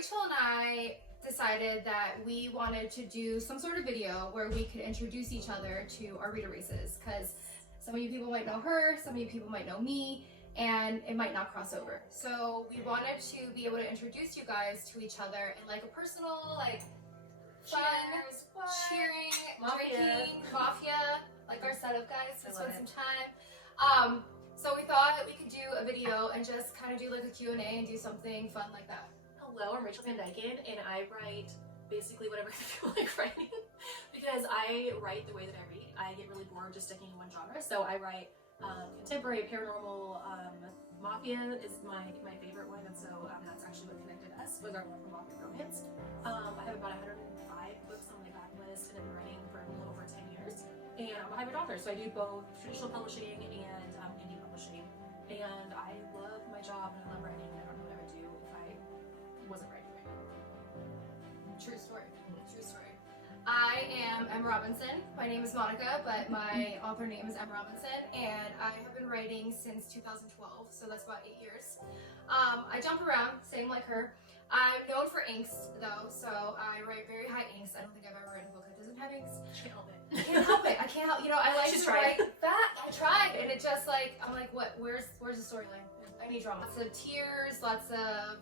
Rachel and I decided that we wanted to do some sort of video where we could introduce each other to our reader races, because some of you people might know her, some of you people might know me, and it might not cross over. So we wanted to be able to introduce you guys to each other in like a personal, like fun, cheering, drinking, mafia, like our setup, guys. We spent some time. So we thought we could do a video and just kind of do like a Q&A and do something fun like that. Hello, I'm Rachel Dyken, and I write basically whatever I feel like writing because I write the way that I read. I get really bored just sticking in one genre, so I write contemporary, paranormal, mafia is my favorite one, and so that's actually what connected us, was our love for mafia romance. I have about 105 books on my backlist, and I've been writing for a little over 10 years. And I'm a hybrid author, so I do both traditional publishing and indie publishing. And I love my job and I love writing. I don't know what I would do if I wasn't writing right now. True story. True story. I am Emma Robinson. My name is Monica, but my author name is Emma Robinson, and I have been writing since 2012, so that's about 8 years. I jump around, same like her. I'm known for angst though, so I write very high angst. I don't think I've ever written a book that doesn't have angst. Can't help it. I can't help it. I can't help. You know, I like to write that. I tried, and it just like I'm like, what? Where's the storyline? I need drama. Lots of tears, lots of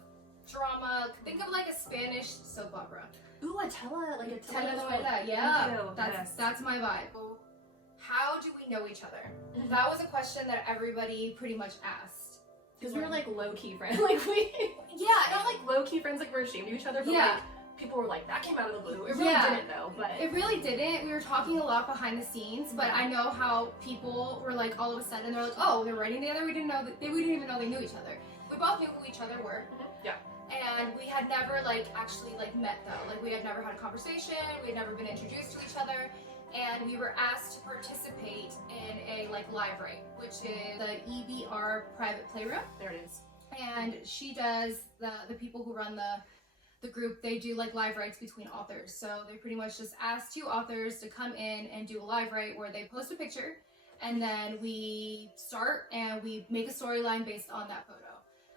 drama. Think of like a Spanish soap opera. Ooh, a telenovela. Yeah, that's my vibe. How do we know each other? That was a question that everybody pretty much asked. Because we were like low-key friends. Like not like low-key friends, like we're ashamed of each other, but like people were like, that came out of the blue. It really didn't though, but it really didn't. We were talking a lot behind the scenes, but I know how people were like all of a sudden they're like, oh, they're writing together. We didn't even know they knew each other. We both knew who each other were. Yeah. And we had never like actually like met though. Like we had never had a conversation. We had never been introduced to each other. And we were asked to participate in a like live write, which is the 𝗍𝗿𝗄 private playroom. There it is. And she does the people who run the group, they do like live writes between authors. So they pretty much just ask 2 authors to come in and do a live write where they post a picture, and then we start and we make a storyline based on that photo.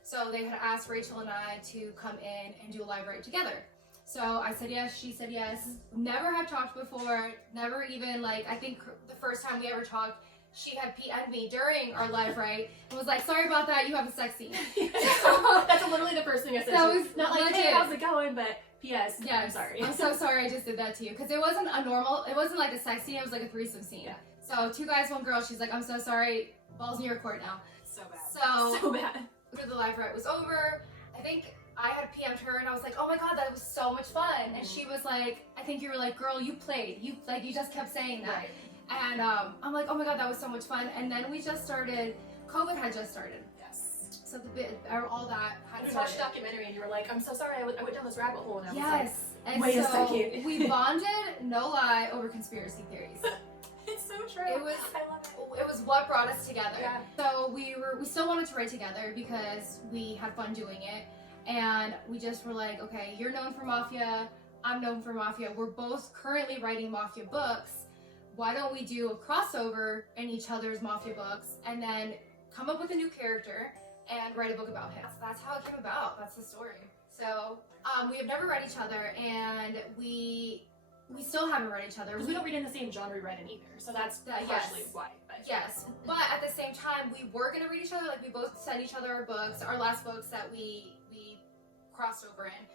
So they had asked Rachel and I to come in and do a live write together. So I said yes, she said yes. Never had talked before, never even like, I think the first time we ever talked, she had PM'd me during our live write and was like, sorry about that, you have a sex scene. That's literally the first thing I said. That was not like, hey, how's it going, but P.S. Yeah, I'm sorry. I'm so sorry I just did that to you. Because it wasn't like a sex scene, it was like a threesome scene. Yeah. So 2 guys, 1 girl, she's like, I'm so sorry, ball's in your court now. So bad. So bad. After the live write was over, I think I had PM'd her and I was like, oh my god, that was so much fun. And she was like, I think you were like, girl, you played. You just kept saying that. Right. And I'm like, oh my god, that was so much fun. And then we just started, COVID had just started. Yes. So all that had started. We watched a documentary and you were like, I'm so sorry, I went down this rabbit hole. And I was like, and wait so a second. We bonded, no lie, over conspiracy theories. It's so true. I love it. It was what brought us together. Yeah. So we still wanted to write together because we had fun doing it. And we just were like, okay, you're known for Mafia, I'm known for Mafia. We're both currently writing Mafia books. Why don't we do a crossover in each other's Mafia books and then come up with a new character and write a book about him? That's how it came about. That's the story. So we have never read each other, and we still haven't read each other. We don't read in the same genre we read in either, so that's partially why. But. Yes, but at the same time, we were gonna read each other. Like we both sent each other our books, our last books that we crossed over in.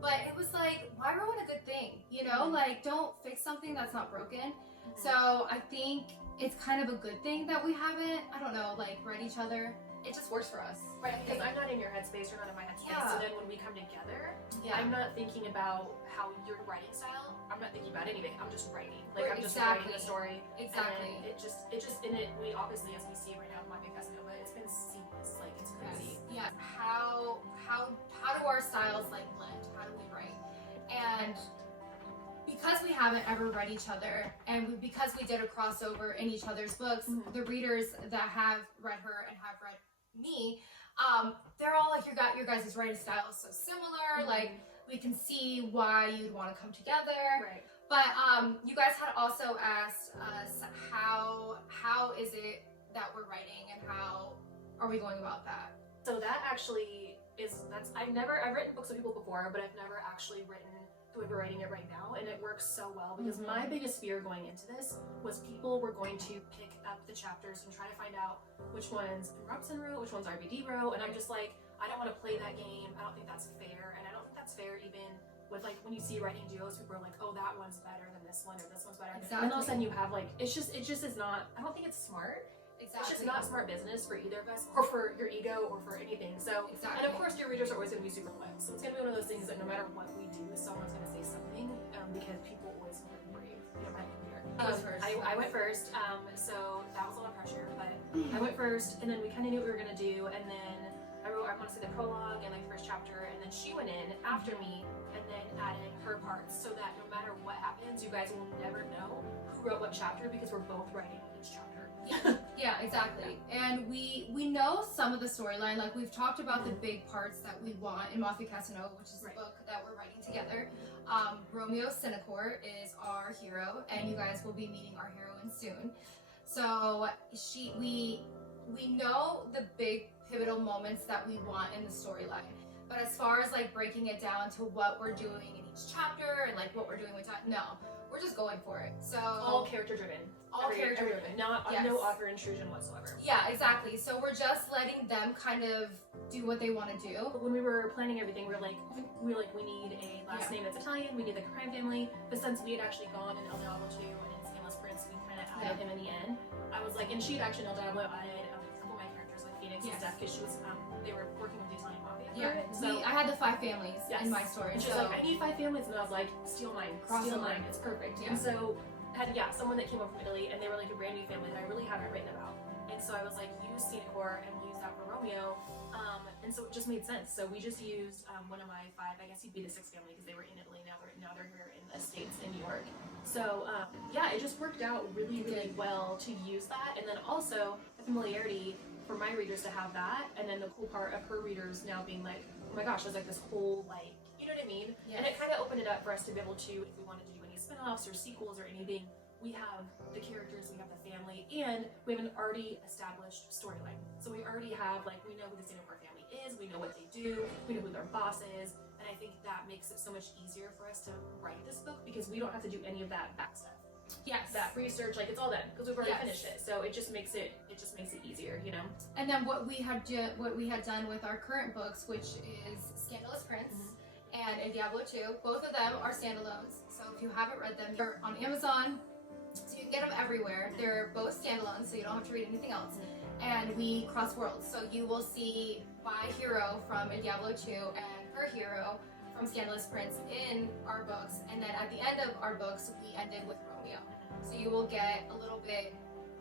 But it was like, why ruin a good thing? You know, like don't fix something that's not broken. So I think it's kind of a good thing that we haven't, I don't know, like read each other. It just works for us. Right, because I'm not in your headspace, you're not in my headspace. Yeah. So then when we come together, I'm not thinking about how your writing style, I'm not thinking about anything. I'm just writing. Like I'm just writing the story. Exactly. And it just in it, we obviously, as we see right now in Mafia Casanova, it's been seamless. Like it's crazy. Yes. Yeah. How do our styles like blend? How do we write? And because we haven't ever read each other, and because we did a crossover in each other's books, the readers that have read her and have read me, they're all like, your guys' writing style is so similar. Like we can see why you'd want to come together. Right. But you guys had also asked us how is it that we're writing and how are we going about that? So that actually I've written books with people before, but I've never actually written the way we're writing it right now, and it works so well because my biggest fear going into this was people were going to pick up the chapters and try to find out which one's Robson wrote, which one's RBD wrote, and I'm just like, I don't want to play that game. I don't think that's fair, and I don't think that's fair even with like when you see writing duos, people are like, oh, that one's better than this one, or this one's better. Exactly. And all of a sudden you have like, it just is not. I don't think it's smart. Exactly. It's just not smart business for either of us, or for your ego, or for anything. So, and of course, your readers are always going to be super loyal. So it's going to be one of those things that no matter what we do, someone's going to say something because people always want to brave. You know, I went first, so that was a lot of pressure, but I went first, and then we kind of knew what we were going to do, and then I want to say the prologue and like the first chapter, and then she went in after me and then added her parts so that no matter what happens, you guys will never know who wrote what chapter because we're both writing each chapter. Yeah, exactly. And we know some of the storyline. Like we've talked about the big parts that we want in Mafia Casanova, which is the book that we're writing together. 𝗖𝗀𝗍𝗃𝗃 is our hero, and you guys will be meeting our heroine soon. So we know the big pivotal moments that we want in the storyline. But as far as like breaking it down to what we're doing in each chapter and like what we're doing with that, no, we're just going for it. So all character driven. All character driven. No author intrusion whatsoever. Yeah, exactly. So we're just letting them kind of do what they want to do. When we were planning everything, we need a last name that's Italian. We need the crime family. But since we had actually gone in 𝗖𝗀𝗍𝗃𝗃 and in 𝗪𝗪𝗪 Prince, we kind of added him in the end. I was like, and she'd actually 𝗖𝗀𝗍𝗃𝗃 added a couple of my characters like Phoenix and stuff because she was they were working with the Italian mafia. Yeah, so I had the 5 families in my story. And she's like, I need 5 families, and I was like, steal mine, steal mine. It's perfect. Yeah. And so I had someone that came over from Italy, and they were like a brand new family that I really haven't written about. And so I was like, use 𝗪𝗀𝗃𝗃, and we'll use that for Romeo. And so it just made sense. So we just used one of my 5. I guess he'd be the 6th family because they were in Italy. Now they're here in the States in New York. So yeah, it just worked out really well to use that, and then also the familiarity for my readers to have that, and then the cool part of her readers now being like, oh my gosh, there's like this whole like, you know what I mean? Yes. And it kind of opened it up for us to be able to, if we wanted to do any spin-offs or sequels or anything, we have the characters, we have the family, and we have an already established storyline. So we already have, like, we know who the Casanova family is, we know what they do, we know who their boss is, and I think that makes it so much easier for us to write this book because we don't have to do any of that back stuff. Yes. That research, like, it's all done because we've already finished it. So it just makes it easier, you know. And then what we had done with our current books, which is 𝗪𝗪𝗪𝗪 Prince and 𝗪𝗪𝗪𝗪𝗪, both of them are standalones. So if you haven't read them, they're on Amazon, so you can get them everywhere. They're both standalones, so you don't have to read anything else. And we cross worlds, so you will see my hero from 𝗪𝗪𝗪𝗪 and her hero from 𝗪𝗪𝗪𝗪𝗪 Prince in our books, and then at the end of our books we ended with Romeo. So you will get a little bit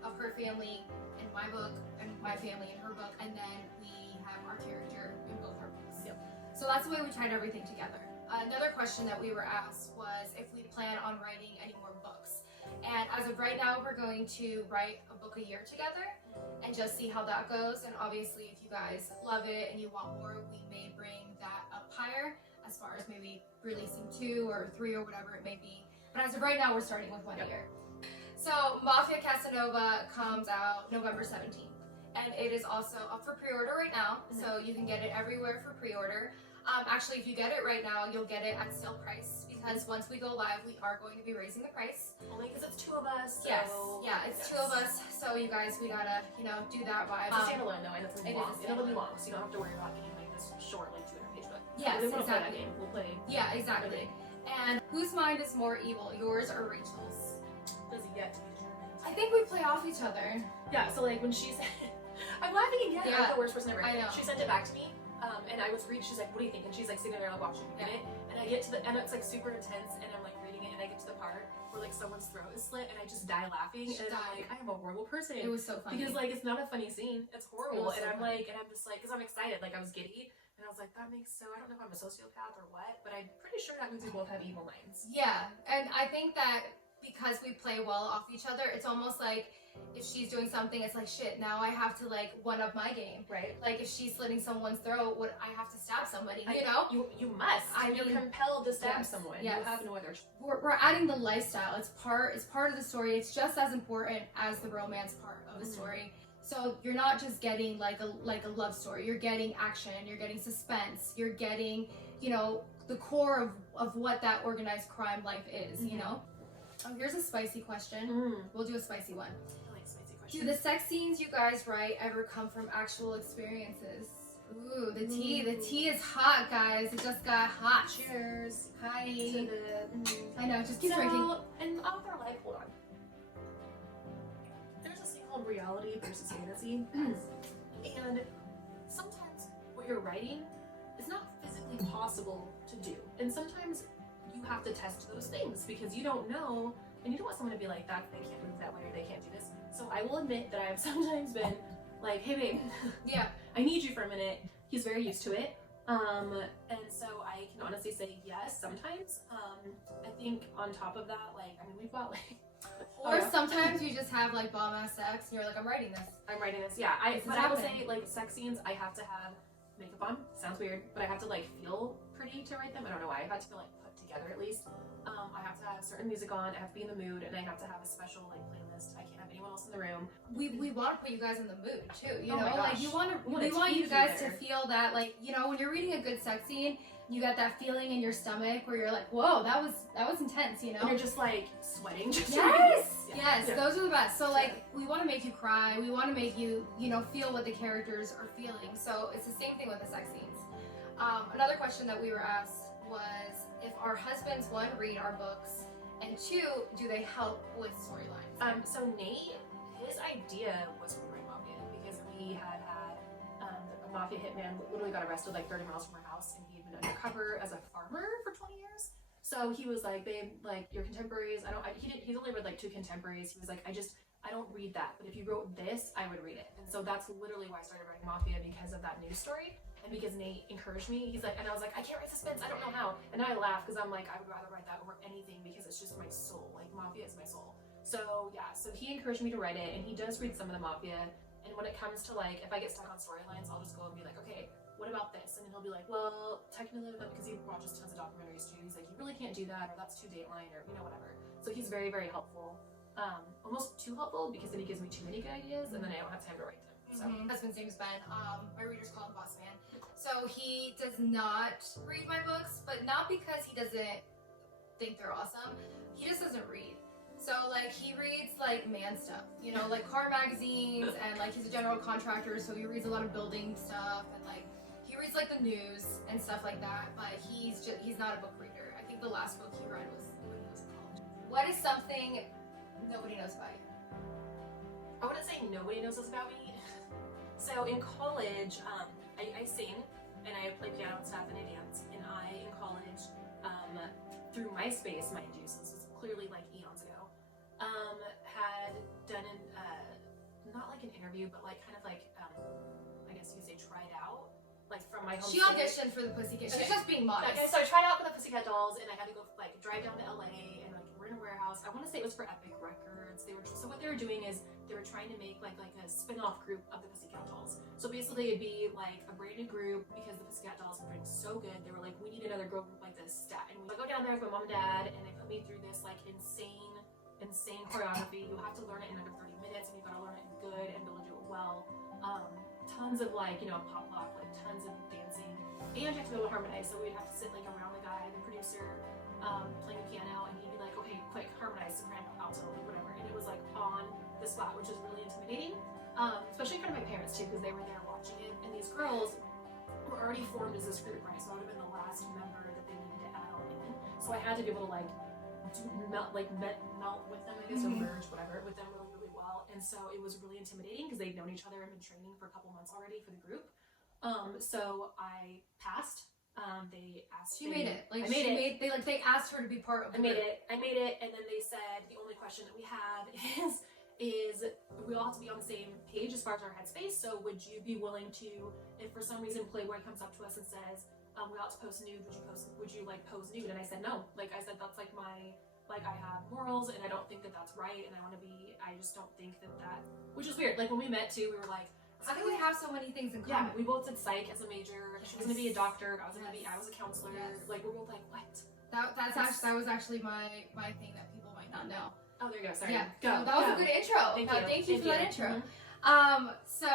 of her family in my book and my family in her book, and then we have our character in both our books. Yep. So that's the way we tied everything together. Another question that we were asked was if we plan on writing any more books. And as of right now, we're going to write a book a year together and just see how that goes. And obviously, if you guys love it and you want more, we may bring that up higher as far as maybe releasing 2 or 3 or whatever it may be. But as of right now, we're starting with 1 year. So Mafia Casanova comes out November 17th. And it is also up for pre-order right now. So you can get it everywhere for pre-order. Actually, if you get it right now, you'll get it at sale price because once we go live, we are going to be raising the price. Only because it's 2 of us. So yes, yeah, it's 2 of us. So you guys, we gotta, do that vibe. It's a standalone though, and it's long. It'll be long, so you don't have to worry about getting like this short, like 200-page book. Yes, we want to play that exactly. game. We'll play. Yeah, exactly. And whose mind is more evil, yours or Rachel's? Does it yet to be determined? I think we play off each other. Yeah. So like when she said, I'm laughing again. Yeah. I'm the worst person ever. I know. She sent it back to me. And I was reading, she's like, what do you think? And she's like sitting there like watching me read it. And I get to and it's like super intense, and I'm like reading it, and I get to the part where like someone's throat is slit, and I just die laughing. And I'm like, I am a horrible person. It was so funny. Because like, it's not a funny scene. It's horrible. So I'm like, and I'm just like, because I'm excited. Like I was giddy. And I was like, that makes I don't know if I'm a sociopath or what, but I'm pretty sure that means we both have evil minds. Yeah, and I think that because we play well off each other, it's almost like if she's doing something, it's like, shit, now I have to like one-up my game. Right. Like if she's slitting someone's throat, would I have to stab somebody, you know? You must. You're compelled to stab someone. Yes. You have no other choice. We're adding the lifestyle. It's part of the story. It's just as important as the romance part of the story. So you're not just getting like a love story. You're getting action. You're getting suspense. You're getting, you know, the core of what that organized crime life is. You know. Oh, here's a spicy question. We'll do a spicy one. I like spicy questions. Do the sex scenes you guys write ever come from actual experiences? Ooh, the tea is hot, guys. It just got hot. Cheers. Hi. To the, I know, just keep drinking. And author life, hold on. There's this thing called reality versus fantasy. And sometimes what you're writing is not physically possible to do. And sometimes you have to test those things because you don't know, and you don't want someone to be like, that they can't move that way or they can't do this. So I will admit that I have sometimes been like, hey babe, Yeah. I need you for a minute. He's very used to it. And so I can honestly say yes sometimes. I think on top of that, like, I mean, we've got like... Or sometimes you just have like bomb ass sex and you're like, I'm writing this. I'm writing this, yeah. But I will say, like, sex scenes, I have to have makeup on. Sounds weird, but I have to like feel pretty to write them. I don't know why. I have to feel like put together at least. I have to have certain music on. I have to be in the mood, and I have to have a special like playlist. I can't have anyone else in the room. We want to put you guys in the mood too. You Oh know, my like gosh. we want you guys to feel that, like, you know, when you're reading a good sex scene, you got that feeling in your stomach where you're like, whoa, that was intense, you know. And you're just like sweating. Just Yes, yeah. yes, those are the best. So like, we want to make you cry. We want to make you, you know, feel what the characters are feeling. So it's the same thing with the sex scenes. Another question that we were asked was if our husbands, one, read our books, and two, do they help with storylines? So Nate, his idea was for Ring Mafia because we had a mafia hitman literally got arrested like 30 miles from our house, and he had been undercover as a farmer for 20 years. So he was like, babe, like your contemporaries, he's only read like 2 contemporaries. He was like, I don't read that, but if you wrote this, I would read it. And so that's literally why I started writing Mafia, because of that news story. And because Nate encouraged me, he's like, and I was like, I can't write suspense, I don't know how. And I laugh because I'm like, I would rather write that over anything because it's just my soul. Like, Mafia is my soul. So yeah, so he encouraged me to write it, and he does read some of the Mafia. And when it comes to like, if I get stuck on storylines, I'll just go and be like, okay, what about this? And then he'll be like, well, technically, because he watches tons of documentaries too, he's like, you really can't do that, or that's too Dateline, or you know, whatever. So he's very, very helpful. Almost too helpful, because then he gives me too many good ideas, and then I don't have time to write them. So Husband's name is Ben. My readers call him Boss Man. So he does not read my books, but not because he doesn't think they're awesome. He just doesn't read. So like, he reads like man stuff, you know, like car magazines, and like he's a general contractor, so he reads a lot of building stuff, and like he reads like the news and stuff like that. But he's not a book reader. I think the last book he read was when he was in college. What is something nobody knows about you? I wouldn't say nobody knows this about me. So in college, I sing, and I play piano and stuff, and I dance. And I, in college, through MySpace, mind you, so this was clearly like eons ago, had done not like an interview, but like kind of like, I guess you could say tried out, like from my home She city. auditioned for the Pussycat. She's just being modest. Okay, so I tried out for the Pussycat Dolls, and I had to go like drive down to LA, and like we're in a warehouse. I want to say it was for Epic Records. So what they were doing is they were trying to make like a spin-off group of the Pussycat Dolls. So basically it'd be like a brand new group, because the Pussycat Dolls were doing so good. They were like, we need another girl group like this. And we go down there with my mom and dad, and they put me through this like insane choreography. You have to learn it in under 30 minutes, and you've got to learn it good and be able to do it well. Tons of like, you know, pop lock, like tons of dancing, and you have to be able to harmonize. So we'd have to sit like around the guy, the producer, playing the piano, and he'd be like, okay, quick, harmonize, soprano, alto, like whatever. And it was like on the spot, which was really intimidating, especially in front of my parents too, because they were there watching it. And these girls were already formed as this group, right? So I would have been the last member that they needed to add on in. So I had to be able to like melt with them, I guess, or merge, whatever, with them really, really well. And so it was really intimidating because they'd known each other and been training for a couple months already for the group. So I passed. They asked She made it. Like, I made it. They asked her to be part of the group. I made it, and then they said the only question that we have is we all have to be on the same page as far as our headspace. So would you be willing to, if for some reason Playboy comes up to us and says, we ought to post nude, would you like pose nude? And I said no. Like I said, that's like I have morals, and I don't think that that's right, and I just don't think that, which is weird. Like when we met too, we were like, how do we have so many things in yeah, common? we both did psych as a major. She was gonna be a doctor. I was a counselor. Yes. Like we're both like, what? That was actually my thing that people might not know. Oh, there you go. Sorry. Yeah. Go. That was a good intro. Thank you. Thank you for that intro. So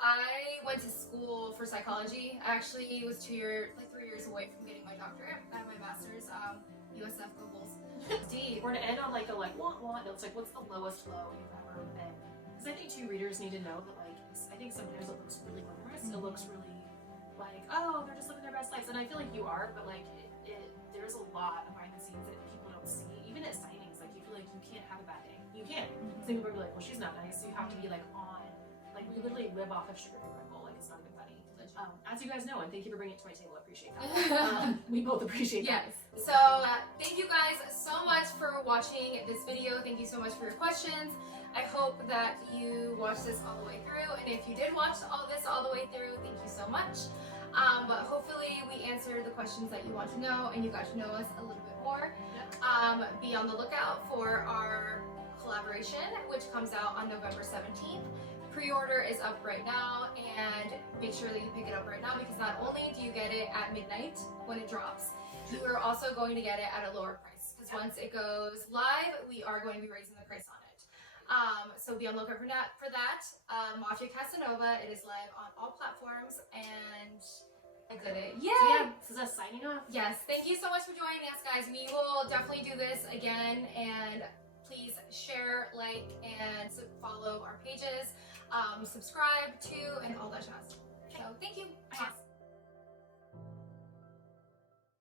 I went to school for psychology. I actually was 3 years away from getting my doctorate. I have my master's, USF Go Bulls. D. We're gonna end on like a want. It's like, what's the lowest low you've ever been? Because I think too, readers need to know that like, I think sometimes it looks really glamorous. It looks really like, oh, they're just living their best lives, and I feel like you are, but like there's a lot behind the scenes that people don't see. Even at signings, like you feel like you can't have a bad day. You can't. Some people are like, well, she's not nice, so you have to be like on. Like we literally live off of sugar and Red Bull. Like it's not even funny. As you guys know, and thank you for bringing it to my table. I appreciate that. We both appreciate that. Yes. So thank you guys so much for watching this video. Thank you so much for your questions. I hope that you watched this all the way through, and if you did watch all this all the way through, thank you so much. But hopefully we answered the questions that you want to know, and you got to know us a little bit more. Be on the lookout for our collaboration, which comes out on November 17th. Pre-order is up right now, and make sure that you pick it up right now, because not only do you get it at midnight when it drops, you are also going to get it at a lower price, because once it goes live, we are going to be raising the price on it. So be on the lookout for that. Mafia Casanova, it is live on all platforms, and I did it. Yay! So yeah, this is us signing off. Yes, thank you so much for joining us, guys. We will definitely do this again, and please share, like, and follow our pages, subscribe to, and all that jazz. So thank you. Bye.